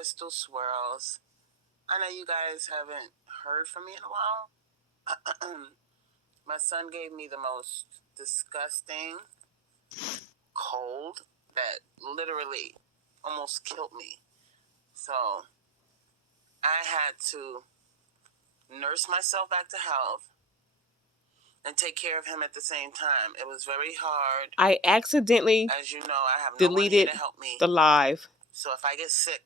Crystal Swirlz. I know you guys haven't heard from me in a while. My son gave me the most disgusting cold that literally almost killed me. So I had to nurse myself back to health and take care of him at the same time. It was very hard. I accidentally, as you know, I have deleted no one here to help me. The live. So if I get sick,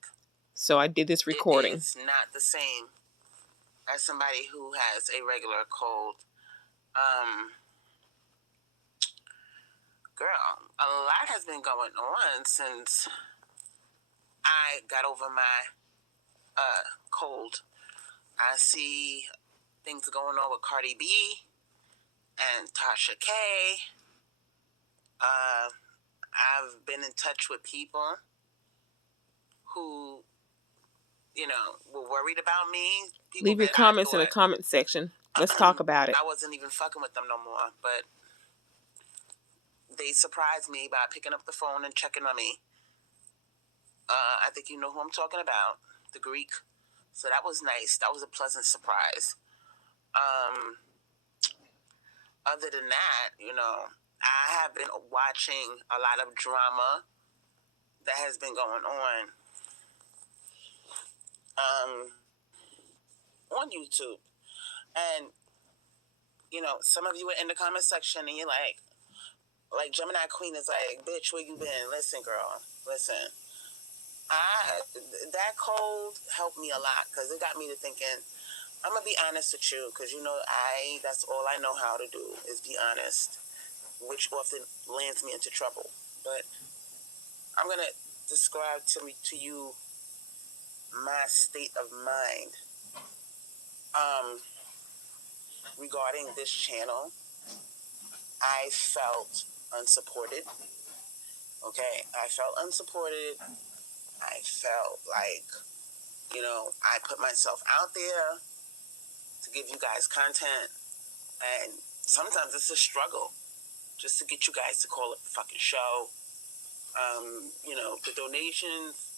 so I did this recording. It's not the same as somebody who has a regular cold. Girl, a lot has been going on since I got over my cold. I see things going on with Cardi B and Tasha K. I've been in touch with people who, were worried about me. People Leave your comments in the comment section. Let's talk about it. I wasn't even fucking with them no more, but they surprised me by picking up the phone and checking on me. I think you know who I'm talking about, the Greek. So that was nice. That was a pleasant surprise. Other than that, I have been watching a lot of drama that has been going on YouTube. And, some of you are in the comment section and you're like Gemini Queen is like, bitch, where you been? Listen, girl, listen. That cold helped me a lot because it got me to thinking, I'm going to be honest with you because, that's all I know how to do is be honest, which often lands me into trouble. But I'm going to describe to you my state of mind regarding this channel. I felt unsupported. Okay, I felt unsupported. I felt like, I put myself out there to give you guys content, and sometimes it's a struggle just to get you guys to call it the fucking show. The donations,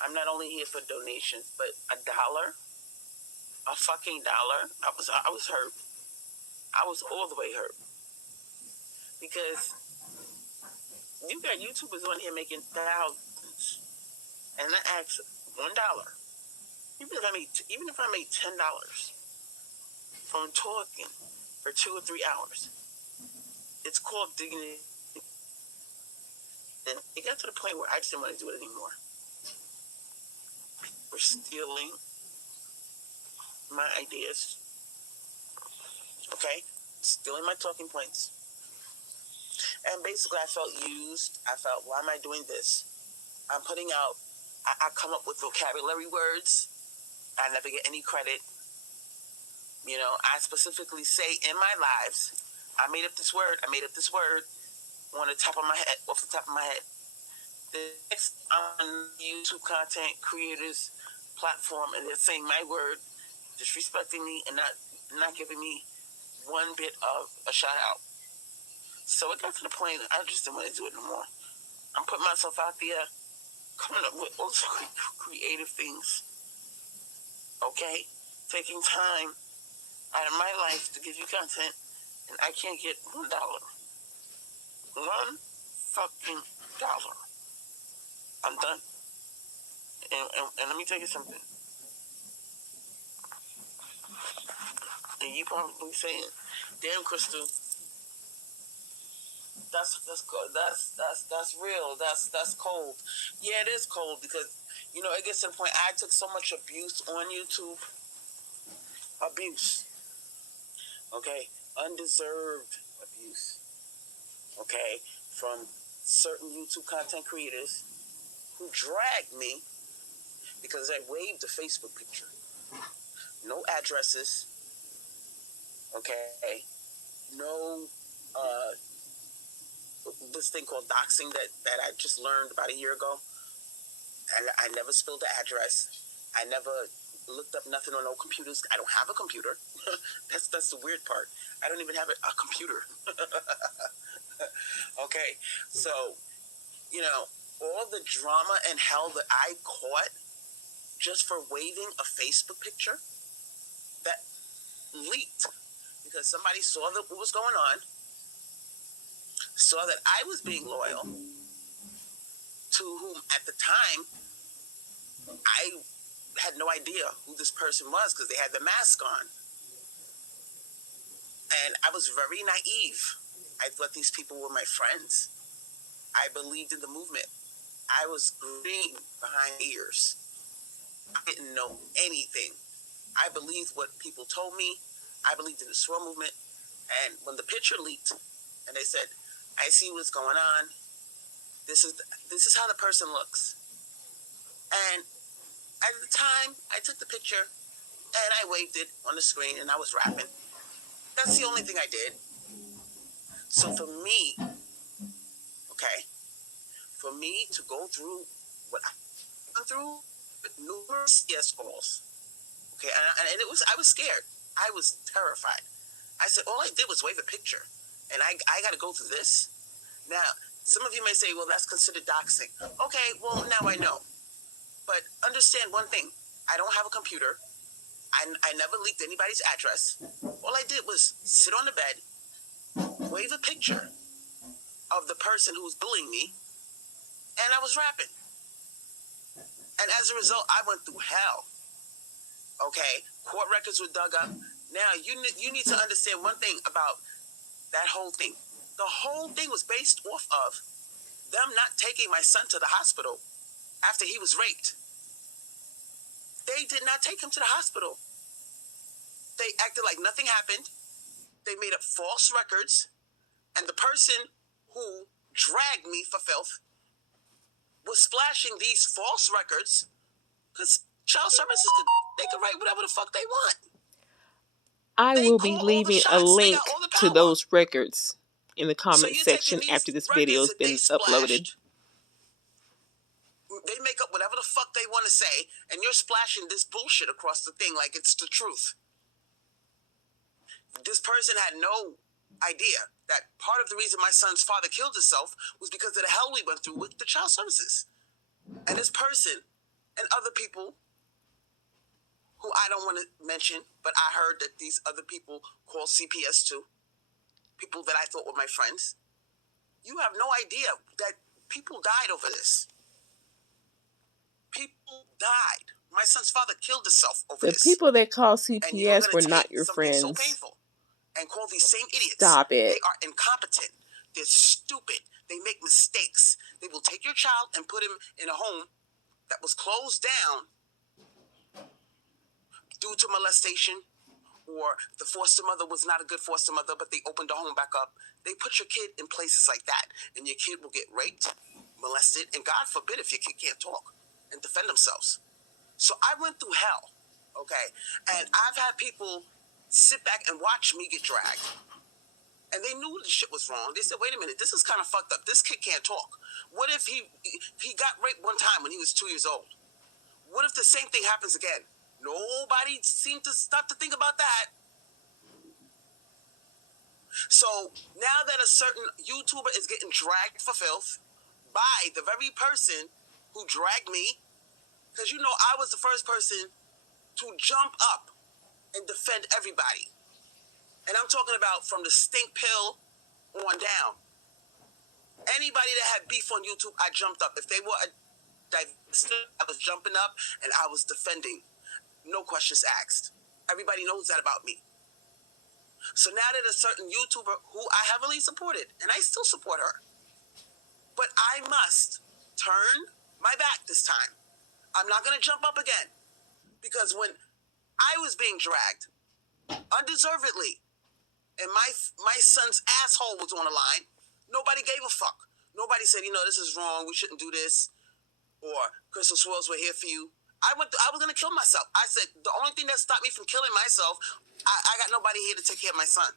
I'm not only here for donations, but $1, a fucking dollar. I was hurt. I was all the way hurt. Because you got YouTubers on here making thousands, and I ask $1. Even if I made $10 from talking for 2 or 3 hours, it's called dignity. And it got to the point where I just didn't want to do it anymore. We're stealing my ideas. Okay? Stealing my talking points. And basically I felt used. I felt, why am I doing this? I'm putting out, I come up with vocabulary words. I never get any credit. I specifically say in my lives, I made up this word on the top of my head, off the top of my head. The next on YouTube content creators platform, and they're saying my word, disrespecting me and not giving me one bit of a shout out. So it got to the point I just didn't want to do it no more. I'm putting myself out there, coming up with all sorts of creative things. Okay? Taking time out of my life to give you content, and I can't get $1. $1 fucking dollar. I'm done. And let me tell you something. And you probably saying, damn, Crystal, that's good. That's real. That's cold. Yeah, it is cold because, it gets to the point I took so much abuse on YouTube. Abuse. Okay? Undeserved abuse. Okay? From certain YouTube content creators who dragged me because I waved a Facebook picture. No addresses. Okay? No, this thing called doxing that I just learned about a year ago. And I never spilled the address. I never looked up nothing on no computers. I don't have a computer. That's the weird part. I don't even have a computer. Okay, so, all the drama and hell that I caught just for waving a Facebook picture that leaked because somebody saw what was going on, saw that I was being loyal to whom at the time I had no idea who this person was because they had the mask on. And I was very naive. I thought these people were my friends. I believed in the movement. I was green behind ears. I didn't know anything. I believed what people told me. I believed in the Swirl movement. And when the picture leaked and they said, I see what's going on. This is how the person looks. And at the time, I took the picture and I waved it on the screen and I was rapping. That's the only thing I did. So for me, for me to go through what I've gone through with numerous yes calls, and I was scared. I was terrified. I said, all I did was wave a picture, and I got to go through this? Now, some of you may say, well, that's considered doxing. Okay, well, now I know. But understand one thing. I don't have a computer. I never leaked anybody's address. All I did was sit on the bed, wave a picture of the person who was bullying me, and I was rapping. And as a result, I went through hell. Okay? Court records were dug up. Now, you need to understand one thing about that whole thing. The whole thing was based off of them not taking my son to the hospital after he was raped. They did not take him to the hospital. They acted like nothing happened. They made up false records. And the person who dragged me for filth was splashing these false records because child services, they could write whatever the fuck they want. I will be leaving a link to those records in the comment section after this video has been uploaded. They make up whatever the fuck they want to say, and you're splashing this bullshit across the thing like it's the truth. This person had no idea that part of the reason my son's father killed himself was because of the hell we went through with the child services. And this person and other people who I don't want to mention, but I heard that these other people call CPS too, people that I thought were my friends. You have no idea that people died over this. People died. My son's father killed himself over this. The people that call CPS were not your friends. So painful and call these same idiots. Stop it. They are incompetent. They're stupid. They make mistakes. They will take your child and put him in a home that was closed down due to molestation, or the foster mother was not a good foster mother, but they opened the home back up. They put your kid in places like that, and your kid will get raped, molested, and God forbid if your kid can't talk and defend themselves. So I went through hell, okay? And I've had people sit back and watch me get dragged. And they knew the shit was wrong. They said, wait a minute, this is kind of fucked up. This kid can't talk. What if he got raped one time when he was 2 years old? What if the same thing happens again? Nobody seemed to stop to think about that. So now that a certain YouTuber is getting dragged for filth by the very person who dragged me, because you know I was the first person to jump up and defend everybody. And I'm talking about from the stink pill on down. Anybody that had beef on YouTube, I jumped up. If they were a divester, I was jumping up and I was defending. No questions asked. Everybody knows that about me. So now that a certain YouTuber who I heavily supported, and I still support her, but I must turn my back this time. I'm not going to jump up again. Because when I was being dragged undeservedly and my son's asshole was on the line, nobody gave a fuck. Nobody said, this is wrong. We shouldn't do this. Or Crystal Swirlz, we're here for you. I was going to kill myself. I said, the only thing that stopped me from killing myself, I got nobody here to take care of my son.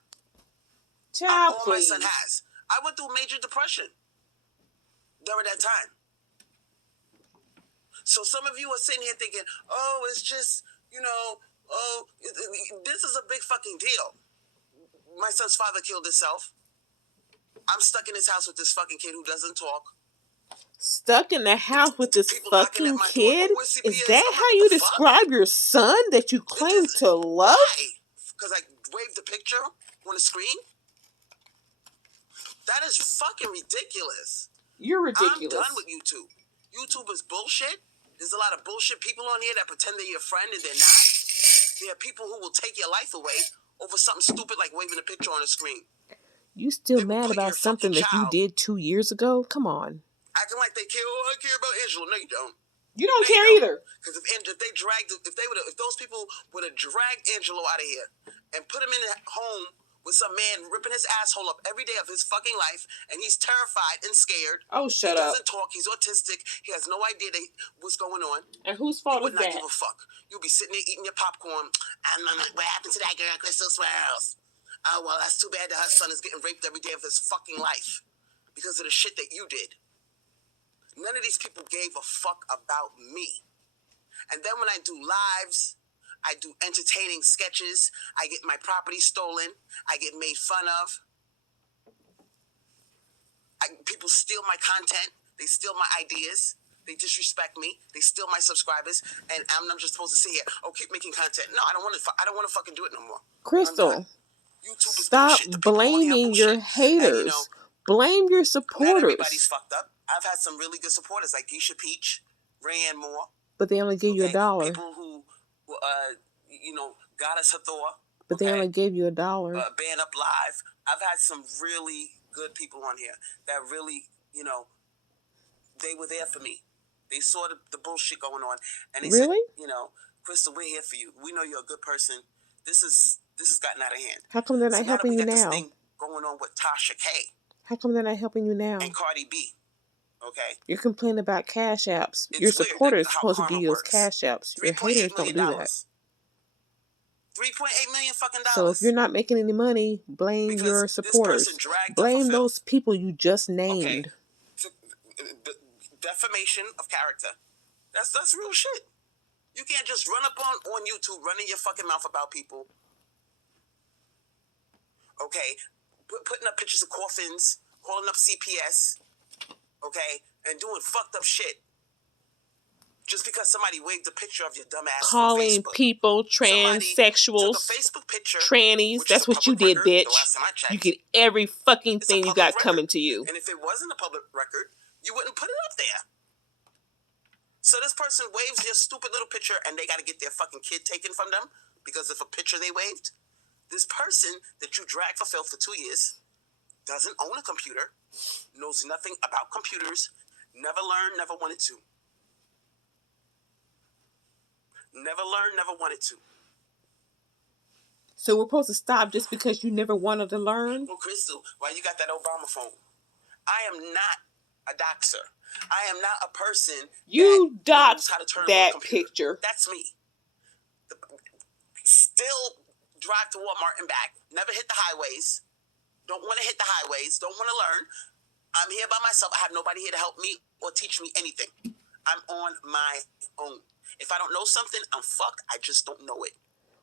Child, all please. my son has. I went through major depression during that time. So some of you are sitting here thinking, oh, it's just, this is a big fucking deal. My son's father killed himself. I'm stuck in his house with this fucking kid who doesn't talk. Stuck in the house with this people knocking at fucking my door. kid? Oh, where's CPS? Is that I'm like, how what you the fuck? describe your son that you claim to love? Why? Because I waved the picture on the screen? That is fucking ridiculous. You're ridiculous. I'm done with YouTube. YouTube is bullshit. There's a lot of bullshit people on here that pretend they're your friend and they're not. There are people who will take your life away over something stupid like waving a picture on the screen. You still mad about something that you did 2 years ago? Come on. Acting like they care. Oh, I care about Angela. No, you don't. You don't care either. Because if those people would have dragged Angelo out of here and put him in a home with some man ripping his asshole up every day of his fucking life, and he's terrified and scared. Oh, shut up. He doesn't talk. He's autistic. He has no idea what's going on. And whose fault is that? He would not give a fuck. You'll be sitting there eating your popcorn. What happened to that girl, Crystal Swirlz? Oh, well, that's too bad that her son is getting raped every day of his fucking life because of the shit that you did. None of these people gave a fuck about me. And then when I do lives, I do entertaining sketches, I get my property stolen, I get made fun of. People steal my content, they steal my ideas, they disrespect me, they steal my subscribers, and I'm just supposed to sit here, keep making content. No, I don't want to fucking do it no more. Crystal, YouTube is stop bullshit. blaming your haters. And, blame your supporters. Not everybody's fucked up. I've had some really good supporters like Geisha Peach, Rayanne Moore. But they only gave you $1. People who, Goddess Hathor. But they only gave you $1. Band Up Live. I've had some really good people on here that really, they were there for me. They saw the bullshit going on, and they said, Crystal, we're here for you. We know you're a good person. This has gotten out of hand. How come they're not helping you now? This thing going on with Tasha K. How come they're not helping you now? And Cardi B. Okay. You're complaining about cash apps. Your supporters are supposed to give you those cash apps. Your haters don't do that. $3.8 million fucking dollars. So if you're not making any money, blame your supporters. Blame those people you just named. Okay. Defamation of character. That's real shit. You can't just run up on YouTube, running your fucking mouth about people. Okay. Putting up pictures of coffins, calling up CPS. Okay, and doing fucked up shit just because somebody waved a picture of your dumb ass. Calling people transsexuals, Facebook picture, trannies. That's what you did, bitch. You get every fucking thing you got coming to you. And if it wasn't a public record, you wouldn't put it up there. So this person waves your stupid little picture, and they got to get their fucking kid taken from them because of a picture they waved. This person that you dragged for filth for 2 years doesn't own a computer, knows nothing about computers, never learned, never wanted to. Never learned, never wanted to. So we're supposed to stop just because you never wanted to learn? Well, Crystal, why you got that Obama phone? I am not a doxer. I am not a person you doxed that picture. That's me. Still drive to Walmart and back. Never hit the highways. Don't want to hit the highways. Don't want to learn. I'm here by myself. I have nobody here to help me or teach me anything. I'm on my own. If I don't know something, I'm fucked. I just don't know it.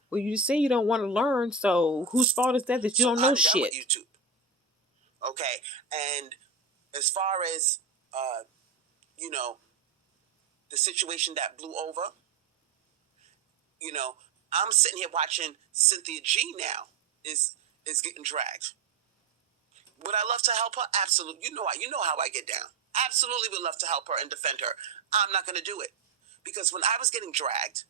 Well, you say you don't want to learn, so whose fault is that you don't know shit? I'm done with YouTube. Okay, and as far as, the situation that blew over, I'm sitting here watching Cynthia G now is getting dragged. Would I love to help her? Absolutely. You know how I get down. Absolutely would love to help her and defend her. I'm not going to do it. Because when I was getting dragged,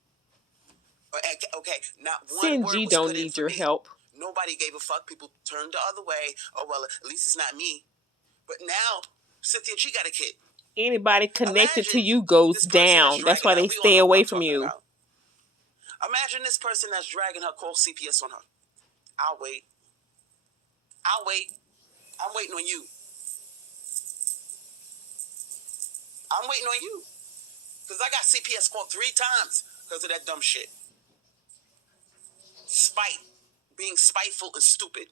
not one word G was don't put in need for your me. help. Nobody gave a fuck. People turned the other way. Oh, well, at least it's not me. But now, Cynthia G got a kid. Anybody connected to you goes down. That's why they stay away from you. Imagine this person that's dragging her call CPS on her. I'll wait. I'm waiting on you. I'm waiting on you. Because I got CPS called 3 times because of that dumb shit. Spite. Being spiteful and stupid.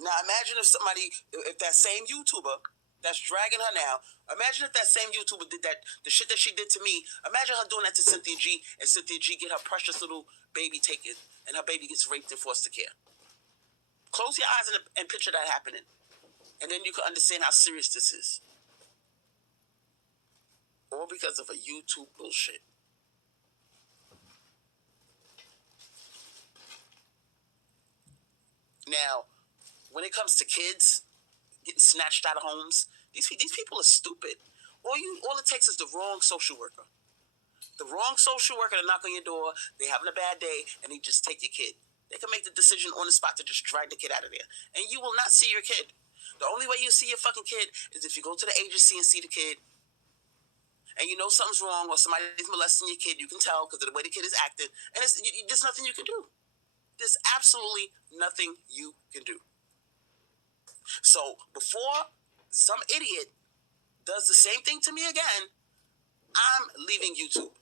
Now imagine if that same YouTuber that's dragging her now, imagine if that same YouTuber did the shit that she did to me. Imagine her doing that to Cynthia G, and Cynthia G get her precious little baby taken, and her baby gets raped in foster care. Close your eyes and picture that happening. And then you can understand how serious this is. All because of a YouTube bullshit. Now, when it comes to kids getting snatched out of homes, these people are stupid. All it takes is the wrong social worker. The wrong social worker to knock on your door, they having a bad day, and they just take your kid. They can make the decision on the spot to just drag the kid out of there. And you will not see your kid. The only way you see your fucking kid is if you go to the agency and see the kid, and you know something's wrong or somebody's molesting your kid. You can tell because of the way the kid is acting. And there's nothing you can do. There's absolutely nothing you can do. So before some idiot does the same thing to me again, I'm leaving YouTube.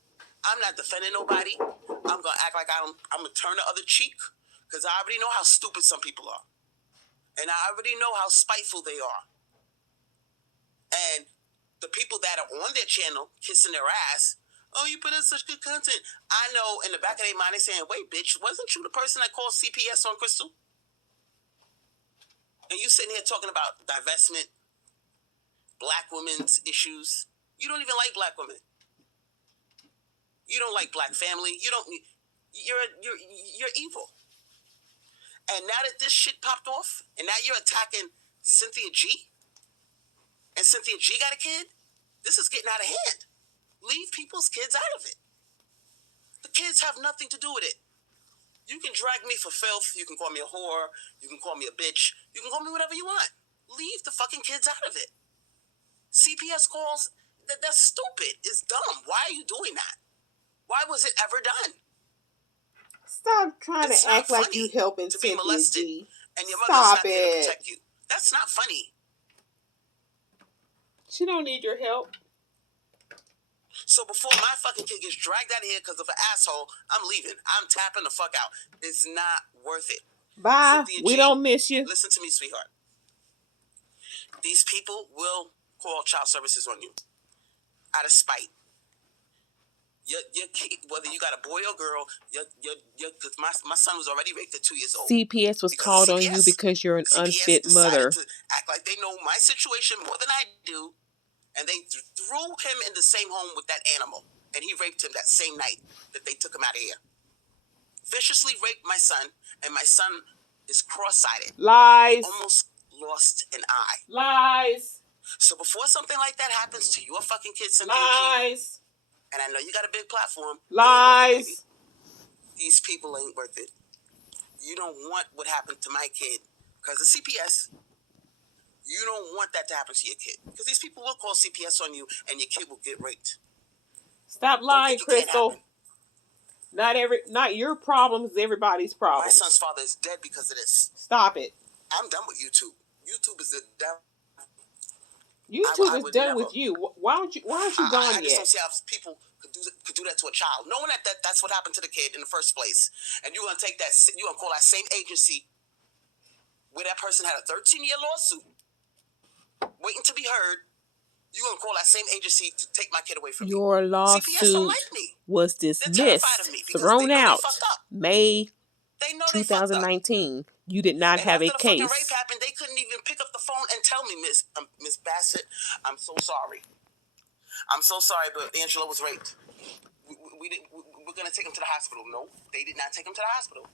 I'm not defending nobody. I'm going to act like I'm going to turn the other cheek because I already know how stupid some people are. And I already know how spiteful they are. And the people that are on their channel kissing their ass, oh, you put in such good content. I know in the back of their mind they're saying, wait, bitch, wasn't you the person that called CPS on Crystal? And you sitting here talking about divestment, black women's issues. You don't even like black women. You don't like black family. You're evil. And now that this shit popped off, and now you're attacking Cynthia G, and Cynthia G got a kid, this is getting out of hand. Leave people's kids out of it. The kids have nothing to do with it. You can drag me for filth. You can call me a whore. You can call me a bitch. You can call me whatever you want. Leave the fucking kids out of it. CPS calls, that's stupid. It's dumb. Why are you doing that? Why was it ever done? Stop trying to act like you helping to be Cynthia molested G. And your mother's Stop not there to it. protect you. That's not funny. She don't need your help. So before my fucking kid gets dragged out of here because of an asshole, I'm leaving. I'm tapping the fuck out. It's not worth it. Bye. Cynthia We G, don't miss you. Listen to me, sweetheart. These people will call child services on you out of spite. Your kid, whether you got a boy or girl, cause my son was already raped at 2 years old. CPS was called on you because you're an unfit mother. To act like they know my situation more than I do, and they threw him in the same home with that animal, and he raped him that same night that they took him out of here. Viciously raped my son, and my son is cross-sided. Lies. He almost lost an eye. Lies. So before something like that happens to your fucking kid, Cynthia Lies. G, and I know you got a big platform. Lies. These people ain't worth it. You don't want what happened to my kid because of CPS. You don't want that to happen to your kid because these people will call CPS on you and your kid will get raped. Stop lying, Crystal. Not your problems, everybody's problems. My son's father is dead because of this. Stop it. I'm done with YouTube. YouTube is the devil. YouTube is done with you. Why aren't you gone yet? I just don't see how people could do that to a child, knowing that's what happened to the kid in the first place. And you're gonna take that, you're gonna call that same agency where that person had a 13-year lawsuit waiting to be heard. You're gonna call that same agency to take my kid away from me. Your lawsuit was dismissed, thrown out, May 2019. You did not have a case. After the fucking rape happened, they couldn't even pick up the phone and tell me, Miss Bassett, I'm so sorry. I'm so sorry, but Angela was raped. We're going to take him to the hospital. No, they did not take him to the hospital.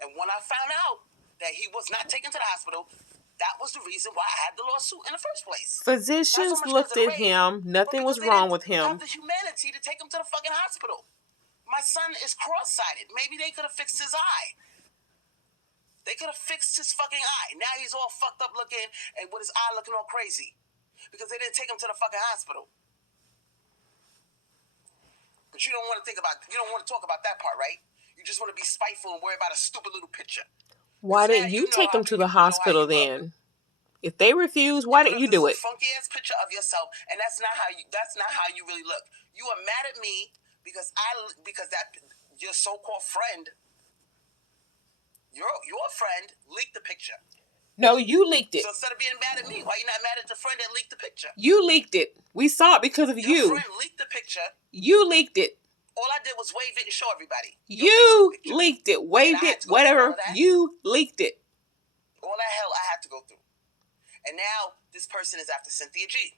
And when I found out that he was not taken to the hospital, that was the reason why I had the lawsuit in the first place. Physicians looked at him. Nothing was wrong with him. They didn't have the humanity to take him to the fucking hospital. My son is cross-sided. Maybe they could have fixed his eye. They could have fixed his fucking eye. Now he's all fucked up looking and with his eye looking all crazy because they didn't take him to the fucking hospital. But you don't want to talk about that part, right? You just want to be spiteful and worry about a stupid little picture. Why didn't you take him to the hospital then? If they refuse, why didn't you do it? Funky ass picture of yourself, and that's not how you really look. You are mad at me because that your so-called friend, your friend leaked the picture. No, you leaked it. So instead of being mad at me, why are you not mad at the friend that leaked the picture? You leaked it. We saw it because of you. Your friend leaked the picture. You leaked it. All I did was wave it and show everybody. You leaked it, waved it, whatever. You leaked it. All that hell I had to go through. And now this person is after Cynthia G.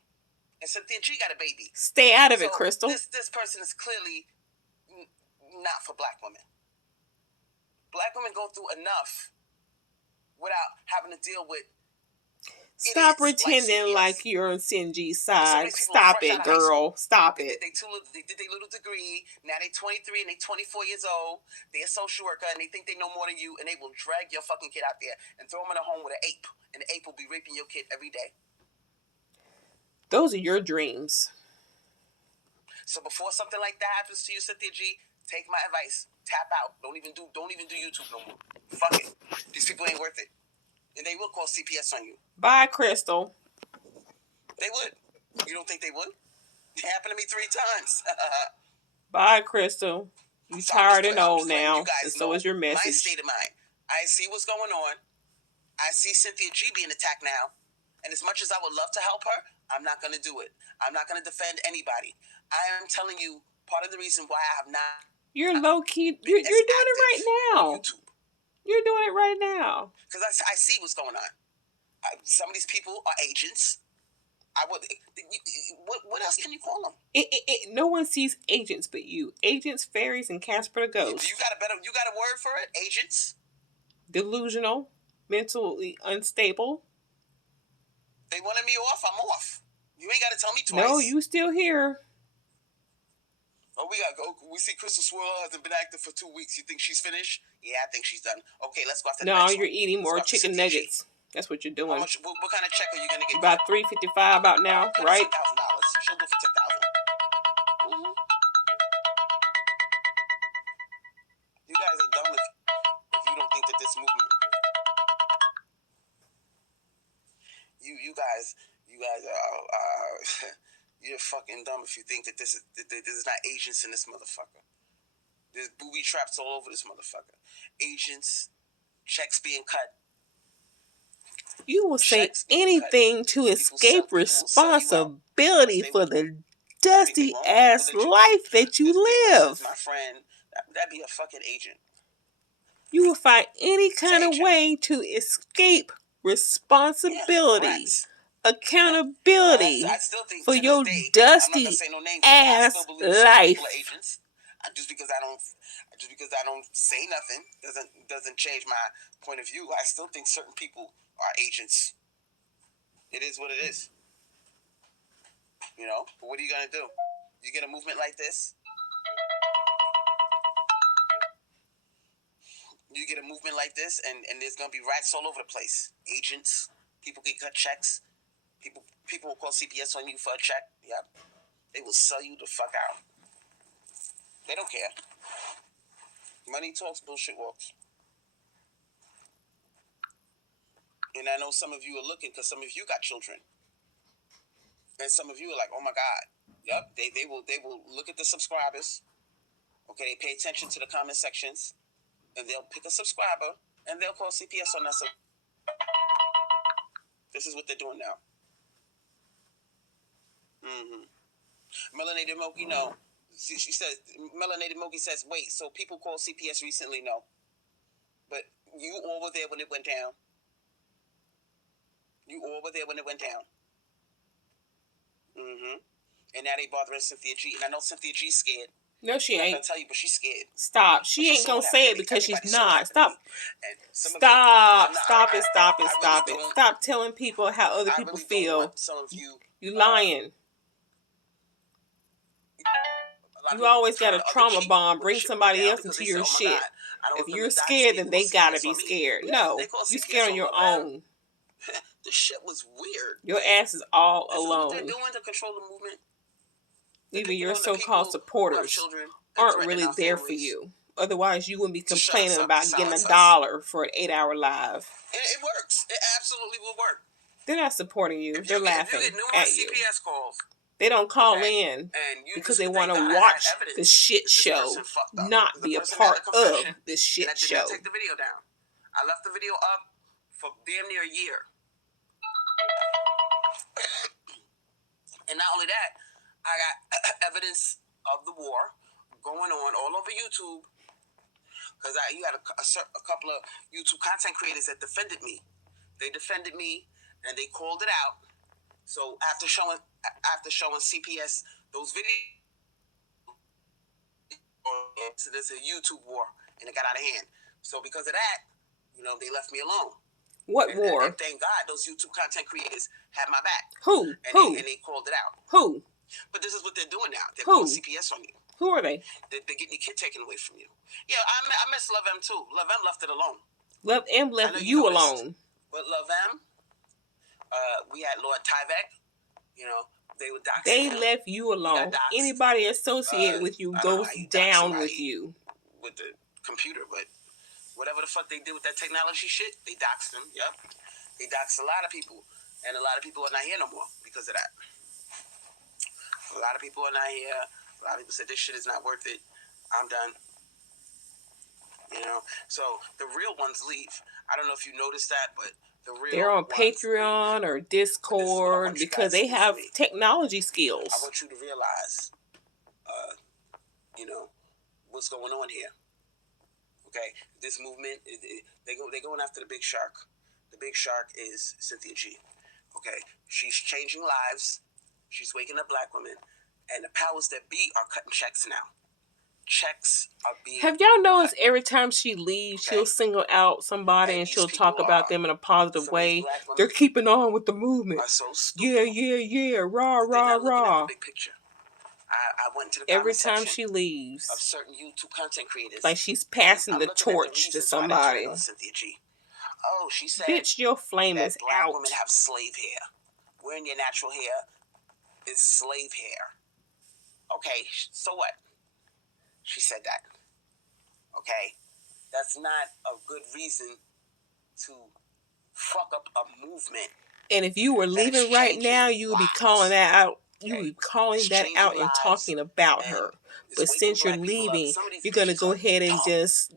And Cynthia G got a baby. Stay out of it, Crystal. This person is clearly not for black women. Black women go through enough without having to deal with. Stop pretending like you're on Cynthia G's side. Stop it, girl. Stop it. They did their little degree. Now they 23 and they 24 years old. They're a social worker and they think they know more than you, and they will drag your fucking kid out there and throw him in a home with an ape, and the ape will be raping your kid every day. Those are your dreams. So before something like that happens to you, Cynthia G, take my advice. Tap out. Don't even do YouTube no more. Fuck it. These people ain't worth it. And they will call CPS on you. Bye, Crystal. They would. You don't think they would? It happened to me 3 times. Bye, Crystal. You so tired and old now, and so is your message. My state of mind. I see what's going on. I see Cynthia G being attacked now. And as much as I would love to help her, I'm not going to do it. I'm not going to defend anybody. I am telling you, part of the reason why I have not... You're low-key... You're doing it right now. YouTube. You're doing it right now. Because I see what's going on. Some of these people are agents. What else can you call them? No one sees agents but you. Agents, fairies, and Casper the Ghost. You got a word for it? Agents? Delusional. Mentally unstable. They wanted me off. I'm off. You ain't got to tell me twice. No, you still here. Oh, we gotta go. We see Crystal Swirlz hasn't been active for 2 weeks. You think she's finished? Yeah, I think she's done. Okay, let's go after the next one. No, you're eating more chicken nuggets. That's what you're doing. What kind of check are you gonna get? About $3.55 about now, right? $10,000. She'll do for $10,000. Mm-hmm. You guys are dumb if you don't think that this movement. You guys are. You're fucking dumb if you think that there's not agents in this motherfucker. There's booby traps all over this motherfucker. Agents, checks being cut. You will say anything to escape responsibility for the dusty ass life that you live. My friend, that'd be a fucking agent. You will find any kind of way to escape responsibility. Accountability for your dusty ass life. Just because I don't say nothing doesn't change my point of view. I still think certain people are agents. It is what it is. You know, but what are you gonna do? You get a movement like this. You get a movement like this, and there's gonna be rats all over the place. Agents, people get cut checks. People will call CPS on you for a check. Yep. They will sell you the fuck out. They don't care. Money talks, bullshit walks. And I know some of you are looking because some of you got children. And some of you are like, oh my God. Yep. They will look at the subscribers. Okay, they pay attention to the comment sections. And they'll pick a subscriber and they'll call CPS on us. This is what they're doing now. Mm-hmm. Melanated Moki, no. She says, Melanated Moki says, wait, so people called CPS recently? No. But you all were there when it went down. You all were there when it went down. Mm-hmm. And now they bothering Cynthia G. And I know Cynthia G's scared. No, she ain't. I'm gonna tell you, but she's scared. Stop. She ain't gonna say it because she's not. Stop. Stop it. Stop telling people how other people feel. You lying. You always got a trauma bomb. Bring somebody else into your shit. If you're scared, then they gotta be scared. No, you scared on your own. This shit was weird. Your ass is all alone. What they're doing to control the movement. Even your so-called supporters aren't really there for you. Otherwise, you wouldn't be complaining about getting $1 for an 8-hour live. It works. It absolutely will work. They're not supporting you. They're laughing at you. CPS calls, they don't call in because they want to watch the shit show, not be a part of this shit show. Take the video down. I left the video up for damn near a year. And not only that, I got evidence of the war going on all over YouTube. Because you had a couple of YouTube content creators that defended me. They defended me and they called it out. So after showing CPS those videos, so there's a YouTube war, and it got out of hand. So because of that, they left me alone. What war? And thank God those YouTube content creators had my back. Who? And they called it out. Who? But this is what they're doing now. They're calling CPS on you. Who are they? They're getting your kid taken away from you. Yeah, I miss Love M too. Love M left it alone. Love M left you alone. But Love M, we had Lord Tyvek. They were doxing. They left you alone. Anybody associated with you goes down with you. With the computer, but whatever the fuck they did with that technology shit, they doxed them. Yep. They doxed a lot of people. And a lot of people are not here no more because of that. A lot of people are not here. A lot of people said this shit is not worth it. I'm done. So the real ones leave. I don't know if you noticed that, but they're on Patreon or Discord because they have technology skills. I want you to realize, what's going on here. Okay, this movement, they're going after the big shark. The big shark is Cynthia G. Okay, she's changing lives. She's waking up black women, and the powers that be are cutting checks now. Checks are being. Have y'all noticed every time she leaves, she'll single out somebody and she'll talk about them in a positive way? They're keeping on with the movement. Are so stupid. Yeah, rah. Big picture. I went to the every time she leaves of certain YouTube content creators, like she's passing the torch to somebody. Cynthia G. Oh, she said, "Bitch, your flame is black out. Women have slave hair. Wearing your natural hair is slave hair." Okay, so what? She said that. Okay, that's not a good reason to fuck up a movement. And if you were leaving right now, you would be calling that out. You would be calling that out and talking about her. But since you're leaving, you're going to go ahead and just,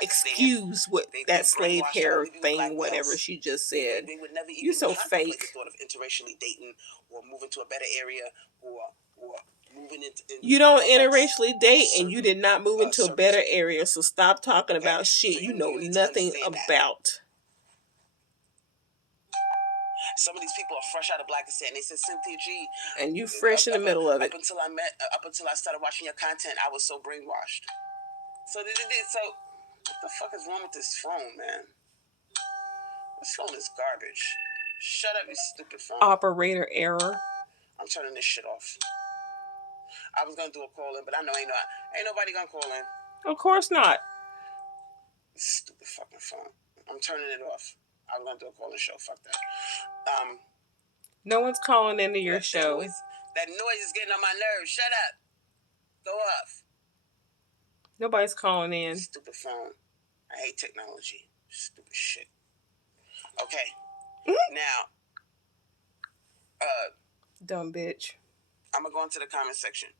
excuse what that slave hair thing, whatever she just said. You're so fake. Thought of interracially dating or moving to a better area or moving into. You don't interracially date, and you did not move into a better area. So stop talking about shit you know nothing about. Some of these people are fresh out of Black Descent. They said Cynthia G. And you fresh in the middle of it. Up until I started watching your content, I was so brainwashed. So what the fuck is wrong with this phone, man? This phone is garbage. Shut up, you stupid phone. Operator error. I'm turning this shit off. I was gonna do a call in, but I know ain't nobody gonna call in. Of course not. Stupid fucking phone. I'm turning it off. I was gonna do a call in show. Fuck that. No one's calling into your show. That noise is getting on my nerves. Shut up. Go off. Nobody's calling in. Stupid phone. I hate technology. Stupid shit. Okay. Now, dumb bitch. I'm gonna go into the comment section.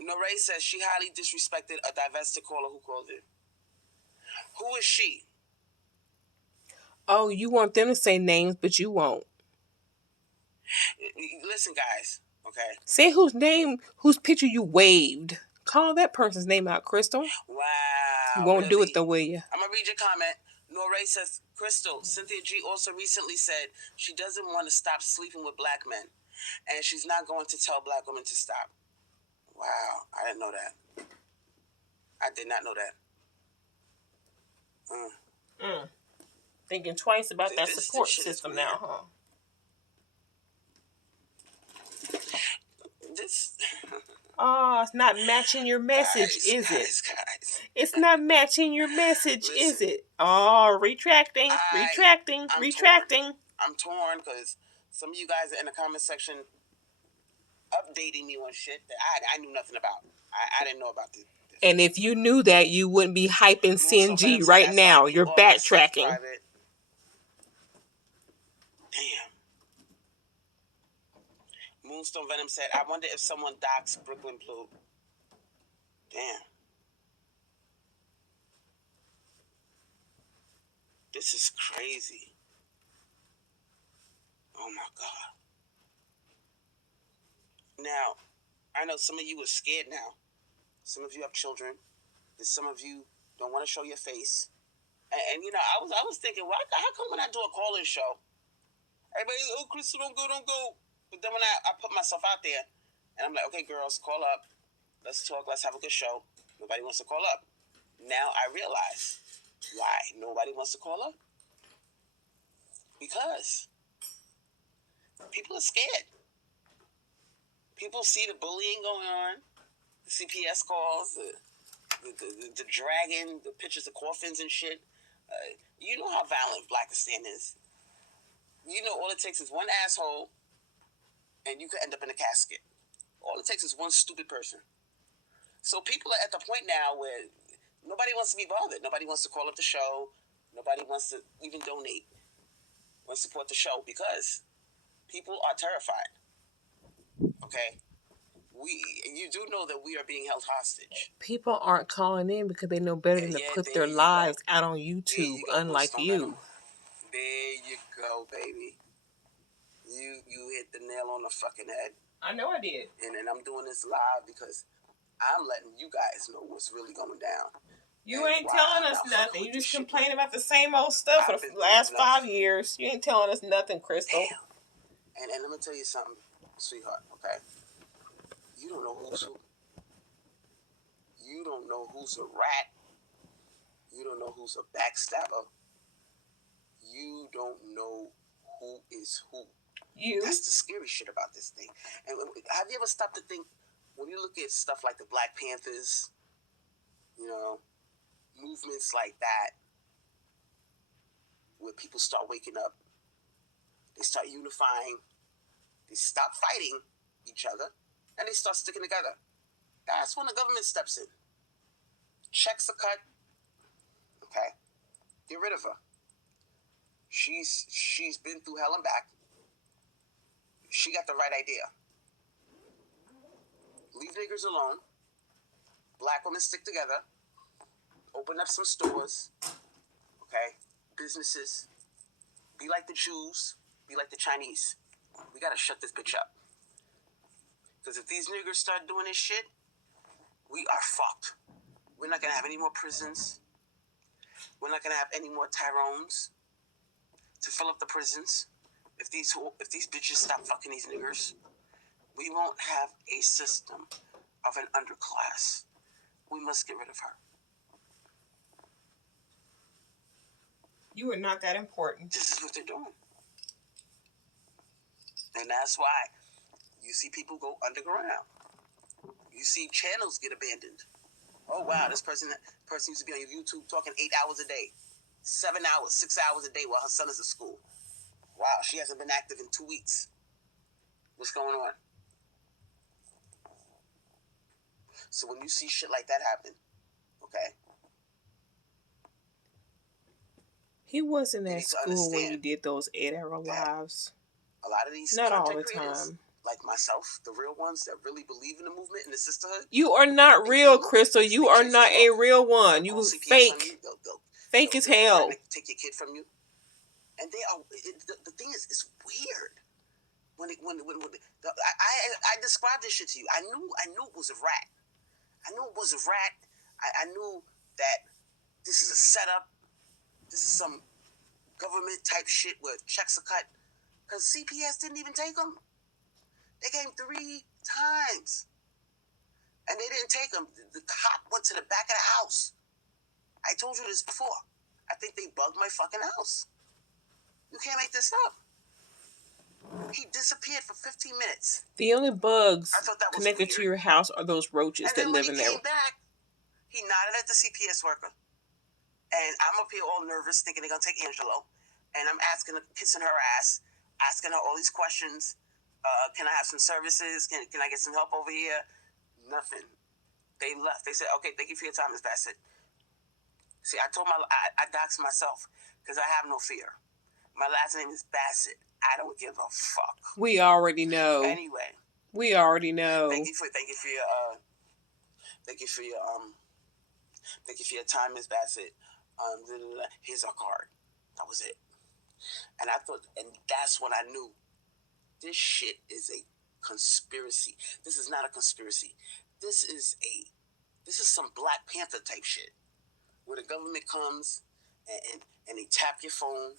Noray says she highly disrespected a divested caller who called in. Who is she? Oh, you want them to say names, but you won't. Listen, guys, okay? Say whose picture you waved. Call that person's name out, Crystal. Wow. You won't do it though, will you? I'm going to read your comment. Noray says, Crystal, Cynthia G also recently said she doesn't want to stop sleeping with black men, and she's not going to tell black women to stop. Wow, I didn't know that. I did not know that. Thinking twice about that support system now, huh? It's not matching your message, is it? Guys. It's not matching your message, is it? Oh, retracting. I'm torn because some of you guys are in the comment section updating me on shit that I knew nothing about. I didn't know about this. And if you knew that, you wouldn't be hyping Cynthia G right now. You're backtracking. Damn. Moonstone Venom said, I wonder if someone docks Brooklyn Blue. Damn. This is crazy. Oh my God. Now, I know some of you are scared now. Some of you have children. And some of you don't want to show your face. And I was thinking, how come when I do a call-in show, everybody's like, oh, Crystal, don't go. But then when I put myself out there, and I'm like, okay, girls, call up. Let's talk. Let's have a good show. Nobody wants to call up. Now I realize why nobody wants to call up. Because people are scared. People see the bullying going on, the CPS calls, the dragging, the pictures of coffins and shit. You know how violent Blackistan is. You know all it takes is one asshole, and you could end up in a casket. All it takes is one stupid person. So people are at the point now where nobody wants to be bothered. Nobody wants to call up the show. Nobody wants to even donate or support the show because people are terrified. Okay? You do know that we are being held hostage. People aren't calling in because they know better than to put their lives out on YouTube, unlike you. There you go, baby. You hit the nail on the fucking head. I know I did. And I'm doing this live because I'm letting you guys know what's really going down. You ain't telling us nothing. You just complain about the same old stuff for the last 5 years. You ain't telling us nothing, Crystal. Damn. And let me tell you something, sweetheart, okay? You don't know who's who. You don't know who's a rat. You don't know who's a backstabber. You don't know who is who. That's the scary shit about this thing. And have you ever stopped to think, when you look at stuff like the Black Panthers, movements like that, where people start waking up, they start unifying, they stop fighting each other, and they start sticking together. That's when the government steps in. Checks are cut. Okay? Get rid of her. She's been through hell and back. She got the right idea. Leave niggers alone. Black women stick together. Open up some stores. Okay? Businesses. Be like the Jews. Be like the Chinese. We gotta shut this bitch up. Because if these niggers start doing this shit, we are fucked. We're not gonna have any more prisons. We're not gonna have any more Tyrones to fill up the prisons. If these bitches stop fucking these niggers, we won't have a system of an underclass. We must get rid of her. You are not that important. This is what they're doing. And that's why you see people go underground. You see channels get abandoned. Oh, wow, this person used to be on YouTube talking 8 hours a day, 7 hours, 6 hours a day while her son is at school. Wow, she hasn't been active in 2 weeks. What's going on? So when you see shit like that happen, okay? He wasn't at school when you did those 8-hour lives. A lot of these not all the creators, time, like myself, the real ones that really believe in the movement and the sisterhood. You are not real, Crystal. You are not a real one. You fake. Fake as hell. Take your kid from you. And they are. The thing is, it's weird. I described this shit to you. I knew it was a rat. I knew it was a rat. I knew that this is a setup. This is some government type shit where checks are cut. Because CPS didn't even take them. They came 3 times. And they didn't take them. The cop went to the back of the house. I told you this before. I think they bugged my fucking house. You can't make this up. He disappeared for 15 minutes. The only bugs connected to your house are those roaches that live in there. When he came back, he nodded at the CPS worker. And I'm up here all nervous, thinking they're going to take Angelo. And I'm kissing her ass, asking her all these questions. Can I have some services? Can I get some help over here? Nothing. They left. They said, okay, thank you for your time, Ms. Bassett. See, I doxed myself because I have no fear. My last name is Bassett. I don't give a fuck. We already know. Anyway. We already know. Thank you for your time, Ms. Bassett. Here's our card. That was it. And that's when I knew this shit is a conspiracy. This is not a conspiracy. This is some Black Panther type shit. Where the government comes, and they tap your phone.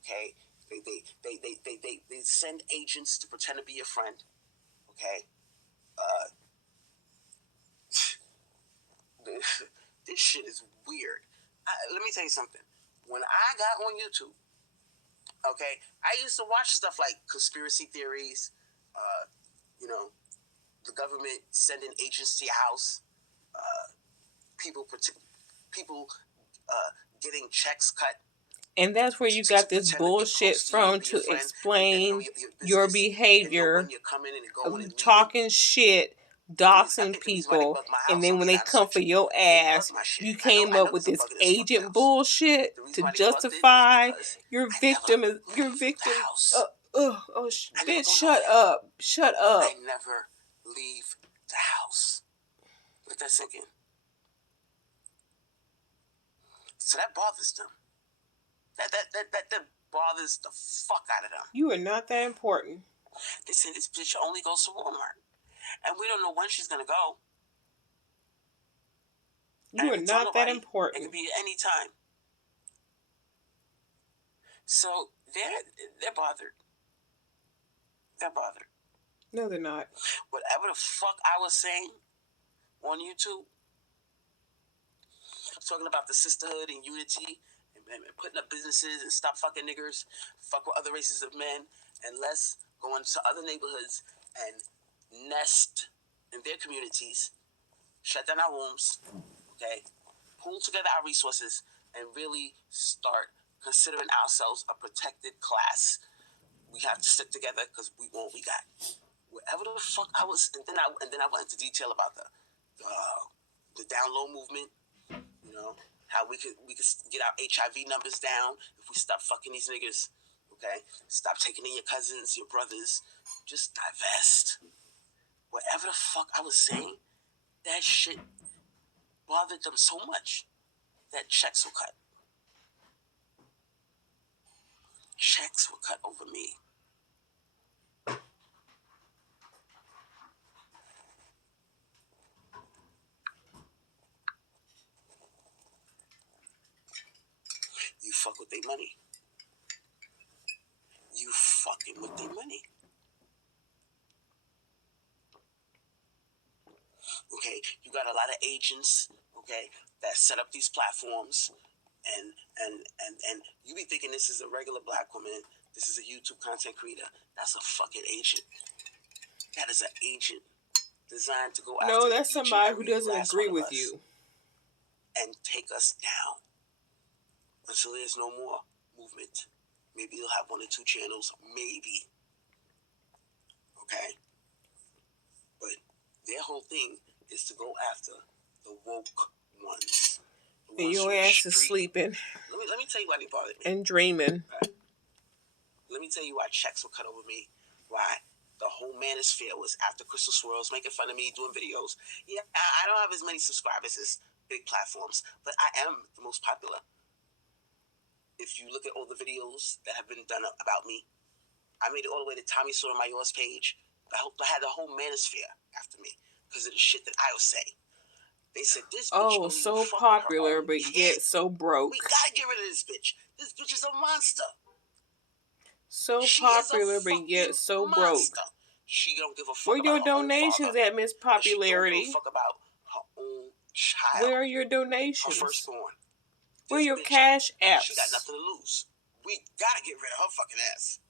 Okay, they send agents to pretend to be your friend. Okay, this shit is weird. Let me tell you something. When I got on YouTube, okay, I used to watch stuff like conspiracy theories, you know, the government sending agents to your house, people getting checks cut. And that's where you got this bullshit from to explain your behavior, talking shit, doxing people, and then when they come for your ass, you came up with this agent bullshit to justify your victim. Bitch, shut up, shut up. I never leave the house. Let that sink in. So that bothers them. That bothers the fuck out of them. You are not that important. They say this bitch only goes to Walmart. And we don't know when she's gonna go. You are not that important. It could be at any time. So they're bothered. They're bothered. No, they're not. Whatever the fuck I was saying on YouTube, talking about the sisterhood and unity and putting up businesses and stop fucking niggers, fuck with other races of men, and let's go into other neighborhoods and nest in their communities, shut down our homes, okay, pull together our resources, and really start considering ourselves a protected class. We have to stick together because we want what we got. Whatever the fuck I was, and then I went into detail about the down low movement. You know how we could get our HIV numbers down if we stop fucking these niggas. Okay, stop taking in your cousins, your brothers. Just divest. Whatever the fuck I was saying, that shit bothered them so much that checks were cut. Checks were cut over me. You fuck with their money. You fucking with their money. Okay, you got a lot of agents, okay, that set up these platforms, and you be thinking this is a regular black woman, this is a YouTube content creator. That's a fucking agent. That is an agent designed to go after. No, that's somebody who doesn't agree with you and take us down until there's no more movement. Maybe you'll have 1 or 2 channels, maybe. Okay, but their whole thing is to go after the woke ones. And your ass is sleeping. Let me tell you why they bothered me. And dreaming. Right. Let me tell you why checks were cut over me. Why the whole manosphere was after Crystal Swirlz, making fun of me, doing videos. Yeah, I don't have as many subscribers as big platforms, but I am the most popular. If you look at all the videos that have been done about me, I made it all the way to Tommy Sotomayor's page. I had the whole manosphere after me because of the shit that I was saying. They said this bitch so popular, but yet so broke. We gotta get rid of this bitch. This bitch is a monster. So popular, but yet so broke. She don't give a fuck. Where your donations at, Miss Popularity? She don't give a fuck about her own child. Where are your donations? Her firstborn. Where are your cash apps? She got nothing to lose. We gotta get rid of her fucking ass.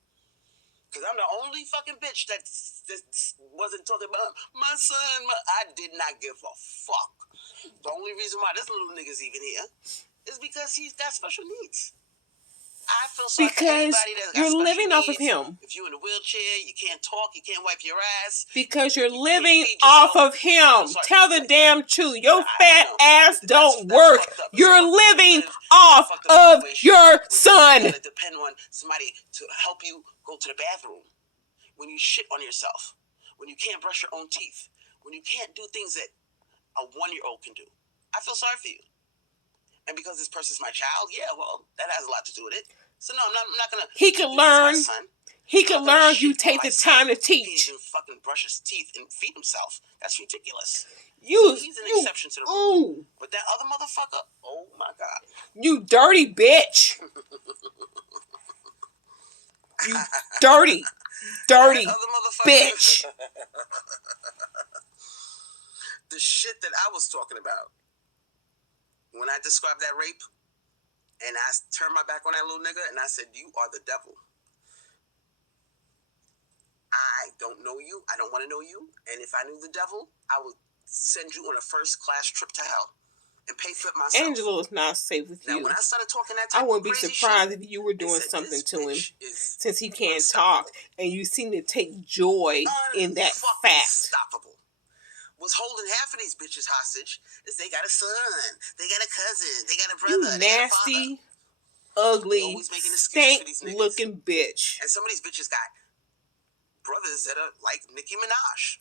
Because I'm the only fucking bitch that wasn't talking about my son. I did not give a fuck. The only reason why this little nigga's even here is because he's got special needs. I feel sorry for anybody that's got you're living needs. Off of him. If you're in a wheelchair, you can't talk, you can't wipe your ass. Because you're living off of him. Tell the damn truth. Your fat ass don't work. You're living off of your son. You gotta depend on somebody to help you go to the bathroom. When you shit on yourself. When you can't brush your own teeth. When you can't do things that a 1-year-old can do. I feel sorry for you. And because this person's my child, yeah, well, that has a lot to do with it. So no, I'm not gonna. He could learn. He could learn. You take the time to teach. In fucking brush his teeth and feed himself. That's ridiculous. So he's an exception to the rule. But that other motherfucker, oh my God. You dirty bitch. You dirty bitch. The shit that I was talking about when I described that rape, and I turned my back on that little nigga, and I said, you are the devil. I don't know you. I don't want to know you. And if I knew the devil, I would send you on a first-class trip to hell and pay for it myself. Angelo is not safe with you. Now, when I started talking that type I wouldn't of be crazy surprised shit, if you were doing something to him, since he can't unstoppable. talk, and you seem to take joy in that fact. Unstoppable. Was holding half of these bitches hostage is they got a son, they got a cousin, they got a brother, You they got a nasty, father. ugly, stank-looking bitch. And some of these bitches got brothers that are like Nicki Minaj.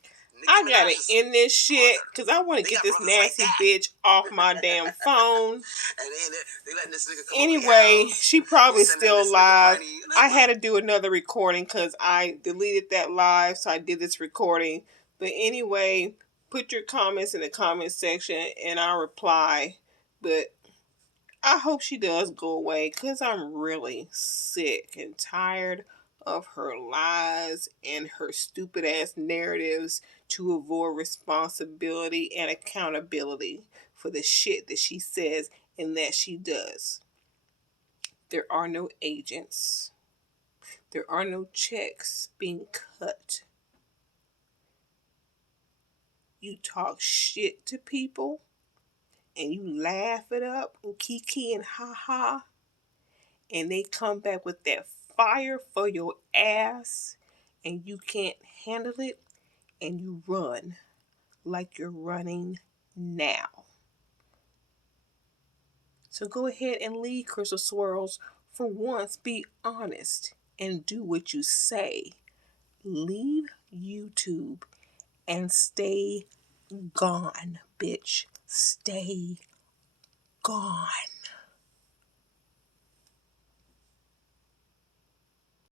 I gotta end this shit because I want to get this nasty bitch off my damn phone. And they letting this nigga come anyway, house, she probably still live. I had to do another recording because I deleted that live, so I did this recording. But anyway, put your comments in the comment section and I'll reply. But I hope she does go away because I'm really sick and tired of her lies and her stupid ass narratives to avoid responsibility and accountability for the shit that she says and that she does. There are no agents. There are no checks being cut. You talk shit to people and you laugh it up and kiki and ha ha, and they come back with that fire for your ass and you can't handle it and you run like you're running now. So go ahead and leave, Crystal Swirlz. For once, be honest and do what you say. Leave YouTube and stay gone, bitch. Stay gone.